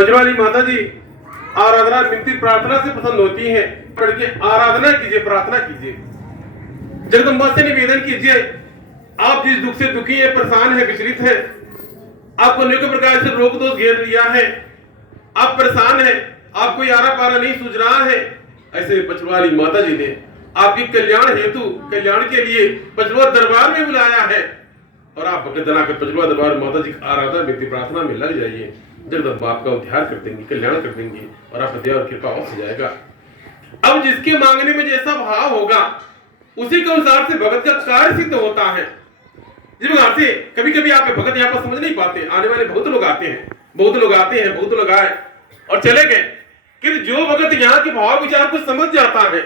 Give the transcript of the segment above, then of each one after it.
बजवाली माता जी आराधना विनती प्रार्थना से पसंद होती है। पढ़ के आराधना कीजिए, प्रार्थना कीजिए, जगदम्बा से निवेदन कीजिए। आप जिस दुख से दुखी है, परेशान है, विचलित है, आपको अनेक प्रकार से रोग दोष घेर लिया है, आप परेशान है, आपको यारा पारा नहीं सूझ रहा है, ऐसे बजवाली माता जी ने आपकी कल्याण हेतु, कल्याण के लिए बजवा दरबार में बुलाया है। और आप भगत जनाकर बजवा दरबार माता जी की आराधना विनती प्रार्थना में लग जाइए। जगदम्बा आपका उद्धार कर देंगे, कल्याण कर देंगे और आपका दया और कृपा हो जाएगा। अब जिसके मांगने में जैसा भाव होगा उसी के अनुसार से भगत का कार्य सिद्ध होता है। जिस प्रकार से कभी कभी आप भगत यहाँ पर समझ नहीं पाते, आने वाले बहुत लोग आते हैं, बहुत लोग आए और चले गए, कि जो भगत यहाँ के भाव विचार को समझ जाता है,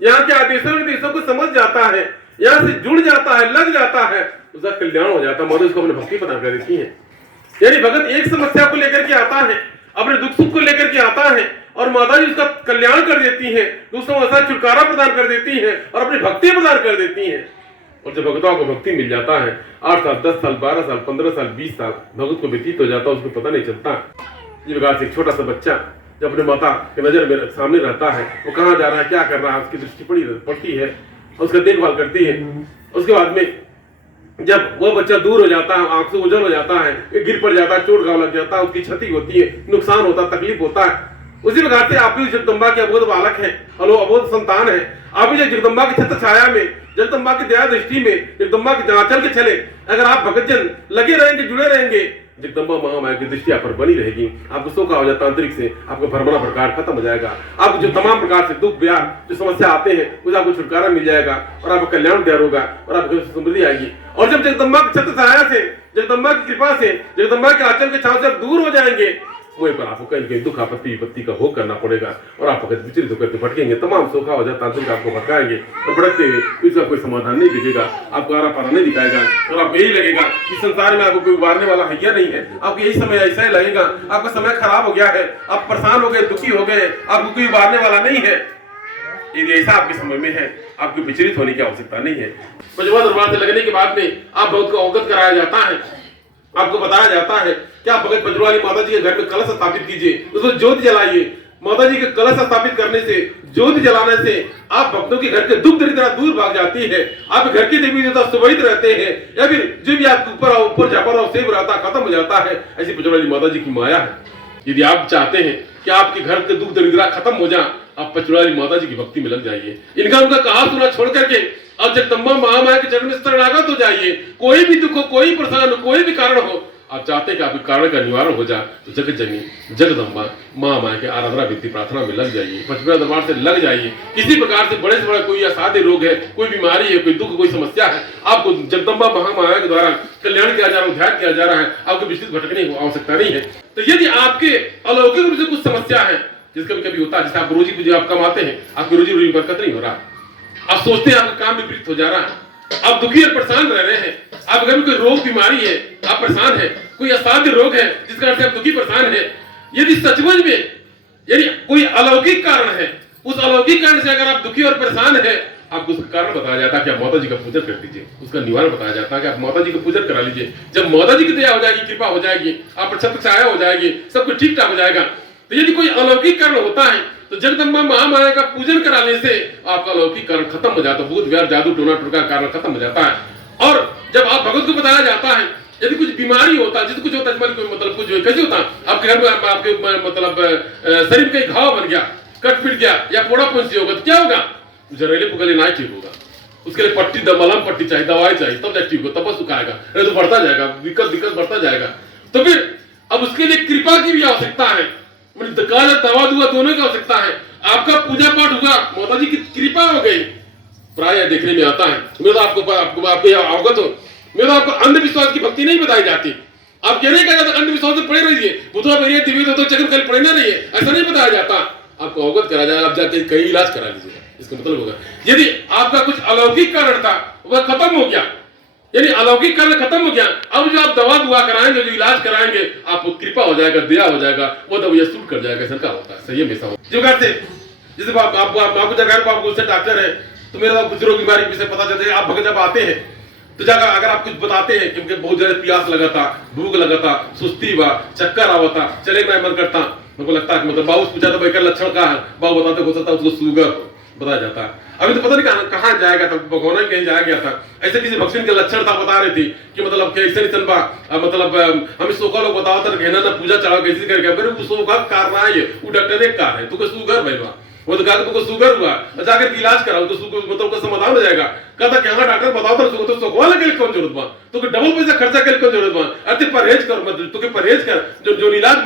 यहाँ के आदेशों निर्देशों को समझ जाता है, यहाँ से जुड़ जाता है, लग जाता है, उसका कल्याण हो जाता है। माता उसको अपने भक्ति प्रदान कर देती है। यानी भगत एक समस्या को लेकर के आता है, अपने दुख सुख को लेकर के आता है और माता जी उसका कल्याण कर देती है, दूसरों को ऐसा छुटकारा प्रदान कर देती है और अपनी भक्ति प्रदान कर देती है। और जब भगतों को भक्ति मिल जाता है, 8 साल 10 साल 12 साल 15 साल 20 साल भगत को व्यतीत हो जाता है, उसको पता नहीं चलता। जिस प्रकार से एक छोटा सा बच्चा जब अपने माता के नजर में सामने रहता है, वो कहाँ जा रहा है, क्या कर रहा है, उसकी दृष्टि पड़ती है, उसका देखभाल करती है। उसके बाद में जब वह बच्चा दूर हो जाता है, आंख से ओझल हो जाता है, गिर पड़ जाता है, चोट घाव लग जाता है, उसकी क्षति होती है, नुकसान होता है, तकलीफ होता है, उसी प्रकार से आप भी जगदम्बा के अबोध बालक हैं, अबोध संतान है। आप भी जगदम्बा की छत्र छाया में, जगदम्बा की दया दृष्टि में, जगदम्बा के आंचल के छले अगर आप भगतजन लगे रहेंगे, जुड़े रहेंगे, जगदम्बा महामाया की दृष्टि आप पर बनी रहेगी। आपको सोखा हो जाता आंतरिक से, आपका भरमरा प्रकार खत्म हो जाएगा। आपको जो तमाम प्रकार से दुख ब्याह जो समस्या आते हैं उससे आपको छुटकारा मिल जाएगा और आपका कल्याण तैयार होगा और आपको समृद्धि आएगी। और जब जगदम्बा की छत्र छाया से, जगदम्बा की कृपा से, जगदम्बा के आंचल के छाव से आप दूर हो जाएंगे, वहीं पर आपको कहीं कहीं दुख आपत्ति विपत्ति का भोग करना पड़ेगा और आप अगर विचलित होकर भटकेंगे, तमाम सोखा हो जाता है, आपको भटकाएंगे और भटकते हुए इसका कोई समाधान नहीं दिखेगा, आपको आरा पारा नहीं दिखाएगा और आपको यही लगेगा कि संसार में आपको कोई उबारने वाला है या नहीं है। आपको यही समय ऐसा ही लगेगा, आपका समय खराब हो गया है, आप परेशान हो गए, दुखी हो गए, आपको कोई उबारने वाला नहीं है। यदि ऐसा आपके समय में है, आपको विचलित होने की आवश्यकता नहीं है। बजवा दरबार से लगने के बाद में आप बहुत को अवगत कराया जाता है, आपको बताया जाता है कि आप भगत बजवाली माता जी के घर में कलश स्थापित कीजिए, उसको ज्योति जलाइए। माता जी के कलश स्थापित करने से, ज्योति जलाने से आप भक्तों के घर के दुख दरिद्रता दूर भाग जाती है। आप घर के देवी देवता सुवहित रहते हैं या फिर जो भी आपके ऊपर झापा रहा सेब रहता खत्म हो जाता है। ऐसी बजवाली माता जी की माया है। यदि आप चाहते हैं कि आपके घर के दुख दरिद्रता खत्म हो जाए, आप बजवाली माता जी की भक्ति में लग जाइए। इनका उनका कहा सुना छोड़ करके अब जगदम्बा महामाया के चरण में शरणागत हो जाइए। कोई भी दुख हो, कोई परेशान हो, कोई भी कारण हो, आप चाहते हैं कि आपके कारण का निवारण हो जाए, तो जगत जननी जगदम्बा महामाया के आराधना विनती प्रार्थना में लग जाइए, बजवा दरबार से लग जाइए। किसी प्रकार से बड़े से बड़ा कोई असाध्य रोग है, कोई बीमारी है, कोई दुख, कोई समस्या है, आपको जगदम्बा महामाया के द्वारा कल्याण किया जा रहा है, उद्धार किया जा रहा है, आपको विस्तृत भटकने की आवश्यकता नहीं है। तो यदि आपके अलौकिक रूप से कुछ समस्या है, जिसका भी कभी होता है, जैसे आप रोजी पूजी आप कमाते हैं, आपकी रोजी बरकत नहीं हो रहा, आप सोचते हैं आपका काम विपरीत हो जा रहा है, आप दुखी और परेशान रह रहे हैं, आप घर में कोई रोग बीमारी है, आप परेशान है, कोई असाध्य रोग है जिस कारण से आप दुखी परेशान है, यदि सचमुच में यदि कोई अलौकिक कारण है, उस अलौकिक कारण से अगर आप दुखी और परेशान है, आपको उसका कारण बताया जाता है कि आप माता जी का पूजन कर दीजिए, उसका निवारण बताया जाता है कि आप माता जी का पूजन करा लीजिए। जब माता जी की दया हो जाएगी, कृपा हो जाएगी, आप पर छत्र छाया हो जाएगी, सब कुछ ठीक ठाक हो जाएगा। तो यदि कोई अलौकिक कारण होता है तो जगदम्बा महामाया का पूजन कराने से आपका अलौकिक कारण खत्म हो जाता है, भूत व्यार जादू टोना टोटका कारण खत्म हो जाता है। और जब आप भगवत को बताया जाता है, यदि कुछ बीमारी होता है, जिससे कुछ होता है, मतलब कुछ कैसे होता है, आपके घर में आपके मतलब शरीर में कहीं घाव बन गया, कट पिट गया या पोड़ा पंची होगा, तो क्या होगा, जहरीले पुगले ना ठीक होगा, उसके लिए पट्टी मलहम पट्टी चाहिए, दवाई चाहिए, तब जाके ठीक हो, तब सुखाएगा, नहीं तो बढ़ता जाएगा, दिक्कत बढ़ता जाएगा। तो फिर अब उसके लिए कृपा की भी आवश्यकता है, दवा दुआ दोनों की आवश्यकता है। आपका पूजा पाठ हुआ, माता जी की कृपा हो गई, प्राय देखने में आता है। मैं तो आपको अवगत हो, मैं तो आपको अंधविश्वास की भक्ति नहीं बताई जाती। आप कह रहे हैं अंधविश्वास में पड़े रहिए, बुधवा पहरिए दिव्य तो चक्र कल पड़े ना रहिए, ऐसा नहीं बताया जाता। आपको अवगत करा जाएगा, आप जाके कहीं इलाज करा लीजिएगा। इसका मतलब होगा यदि आपका कुछ अलौकिक कारण था वह खत्म हो गया, यानी अलौकिक कारण खत्म हो गया, अब जो आप दवा दुआ कराएंगे, जो इलाज कराएंगे, आपको कृपा हो जाएगा, दया हो जाएगा, वो दवाइयां सूट कर जाएगा। ऐसा होता है, सही हमेशा हो। जो कहते जैसे आपको जगह आपको उससे डॉक्टर है तो मेरा कुछ रोग बीमारी विषय पता चलता है, आप भगत जब आते हैं तो जाकर अगर आप कुछ बताते हैं क्योंकि बहुत ज्यादा प्यास लगा था, भूख लगा था, सुस्ती हुआ, चक्कर आवा था, चले मैं मन करता, मेरे को लगता है मतलब बाबू पूछा था भाई का लक्षण क्या है, बाबू बताते हो सकता उसको शुगर बताया जाता है। अभी तो पता नहीं कहाँ जाया गया था, भगवाना कहीं जाया गया था, ऐसे किसी वैक्सीन का लक्षण था, बता रही थी कि मतलब कैसे नहीं बा, मतलब हमें सोखा लोग बताओ था कहना ना पूजा चढ़ाओ कैसे करके, अगर सोखा कारण है वो डॉक्टर ने कहा है तुमको शुगर भाई वो तो कहा तुमको शुगर हुआ जाकर इलाज कराओ तो मतलब उसका समाधान हो जाएगा। कहता कि हाँ डॉक्टर बताओ तो सोखवा लगे कौन जरूरत बा, तो डबल पैसा खर्चा के कौन जरूरत बा, अरे परहेज कर मत तो परहेज कर, जो इलाज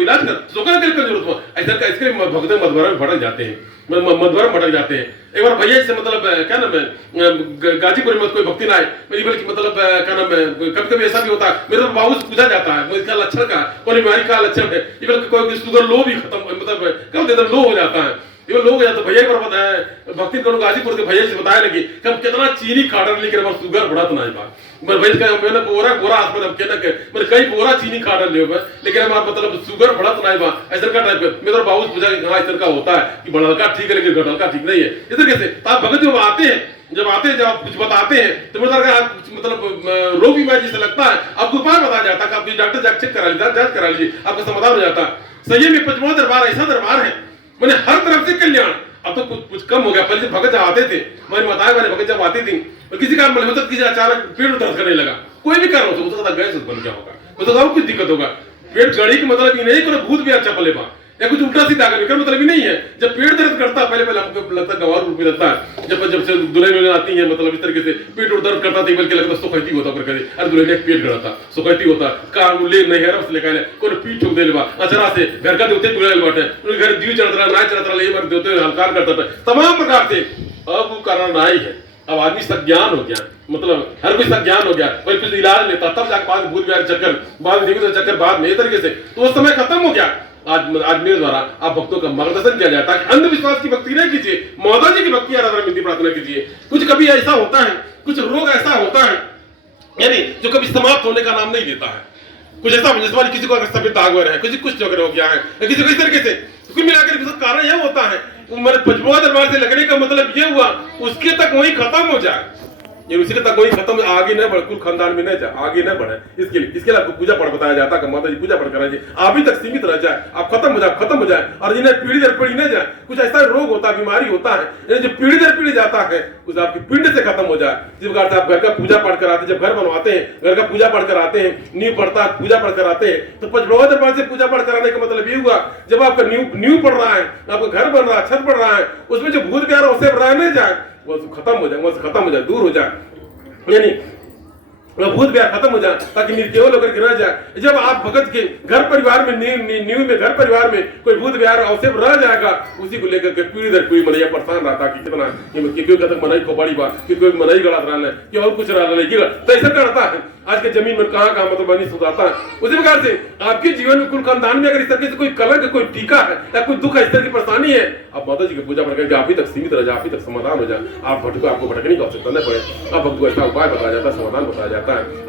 इलाज कर सोखा के कौन जरूरत बा। ऐसा इसके भक्त मधुबरा में भटक जाते हैं, मधुबरा में भटक जाते हैं। एक बार भैया से मतलब क्या नाम है गाजीपुर में कोई भक्ति ना आए मेरी बल्कि मतलब क्या नाम है कभी कभी ऐसा भी होता है मेरे बाबू से पूछा जाता है इसका लक्षण का कौन बीमारी का लक्षण है, कोई शुगर लो भी खत्म मतलब कब देर लो हो जाता है ये लोग जाते भैया पर बताया भक्ति करो गाजीपुर के भैया से बताया लगी कि हम कितना चीनी खा डाल लेकिन हमारा शुगर बढ़ा तो नहीं बात मैं भाई का मैंने बोरा बोरा आसमान हम कहना के मैंने कई बोरा चीनी खा डाल लियो लेकिन हमारा मतलब शुगर बढ़ा तो नहीं बात ऐसा का टाइप मेरे बाबू से पूछा कि हाँ ऐसा का होता है कि बढ़ा ठीक है लेकिन घटा ठीक नहीं है। इधर कैसे आप भगत जब आते हैं जब आप कुछ बताते हैं तो मतलब रोग बीमारी जैसे लगता है आपको उपाय बताया जाता है आप डॉक्टर चेक करा लीजिए जांच करा लीजिए आपका समाधान हो जाता है। सही में पंचमा दरबार ऐसा दरबार है मैंने हर तरफ से कल्याण। अब तो कुछ कम हो गया, पहले भगत जब आते थे मैंने बताया मैंने भगत जब आती थी और किसी का मतलब होता किसी अचानक पेट दर्द करने लगा कोई भी कारण हो सकता गैस बन क्या होगा वो तो कुछ दिक्कत होगा। पेट गड़ी के मतलब ये नहीं कोई भूत भी अच्छा पले बा या कुछ उल्टा सीधा करने मतलब ही नहीं है। जब पेट दर्द करता पहले हमको लगता गवार रूप में लगता है जब से दुल्हन आती है मतलब इस तरीके से पेट दर्द करता था बल्कि लगता सुखैती होता पर करे अरे दुल्हन एक पेट गड़ा सुखैती होता काम ले नहीं है रस लेकर कोई पीठ ठोक देले बा अचरा से घर का देवते दुल्हन बाटे उनके घर जीव चढ़ता रहा ना चढ़ता रहा ये बार देवते हलकार करता था तमाम प्रकार से। अब वो कारण नहीं है, अब आदमी सज्ञान हो गया मतलब हर कोई सज्ञान हो गया कोई कुछ इलाज लेता तब जाकर बाद भूत व्याध चक्कर बाद में चक्कर बाद में इस तरीके से तो वो समय खत्म हो गया। आज मेरे द्वारा आप भक्तों का मार्गदर्शन किया जाता है कि अंधविश्वास की भक्ति नहीं कीजिए, माता जी की भक्ति आराधना विनती प्रार्थना कीजिए। कुछ कभी ऐसा होता है कुछ रोग ऐसा होता है यानी जो कभी समाप्त होने का नाम नहीं लेता है। कुछ ऐसा जैसे किसी को अगर सफेद दाग है कुछ कुछ हो गया है किसी को इस तरीके से कुल मिलाकर कारण यह होता है मेरे पंचमा दरबार से लगने का मतलब ये हुआ उसके तक वही खत्म हो जाए ये उसी के तक कोई खत्म आगे न बढ़े कुल खानदान में न जाए आगे न बढ़े इसके लिए आपको पूजा पाठ बताया जाता है माता जी पूजा पाठ कराइए आप ही तक सीमित रह जाए आप खत्म हो जाए और जिन्हें पीढ़ी दर पीढ़ी न जाए। कुछ ऐसा रोग होता है बीमारी होता है जो पीढ़ी दर पीढ़ी जाता है उस आपकी पिंड से खत्म हो जाए। जिस प्रकार से आप घर का पूजा पाठ कराते जब घर बनवाते हैं घर का पूजा पाठ कराते हैं नींव पड़ता है पूजा पाठ कराते हैं तो पंचमा दरबार से पूजा पाठ कराने का मतलब ये हुआ जब आपका नींव पड़ रहा है आपका घर बन रहा है छत पड़ रहा है उसमें जो भूत प्यार उसे रहने जाए वो खत्म हो जाए वहां से खत्म हो जाए दूर हो जाए यानी भूत व्याह खत्म हो जाए ताकि निर्केवल होकर रह जाए। जब आप भगत के घर परिवार में नींव में घर परिवार में कोई भूत व्याह अवश्य रह जाएगा उसी को लेकर के पीढ़ी दर पीढ़ी मनैया परेशान रहता कि कितना कोई कहता मनई खोपड़ी बा कि कोई मनई गड़ा रहा है कि और कुछ रहा है तो ऐसा करता है। आज के जमीन में कहाँ मतलब बनी सुधारता है उसी प्रकार से आपके जीवन में कुल खानदान में अगर इस तरीके से कोई कलंक कोई टीका है या कोई दुख है इस तरह की परेशानी है आप माता जी की पूजा पाठ करके आप ही तक सीमित रह जाए आप ही तक समाधान हो जाए। आप भटको आपको भटकने की आवश्यकता न पड़े आप भक्त को ऐसा उपाय बताया जाता है समाधान बताया जाता है।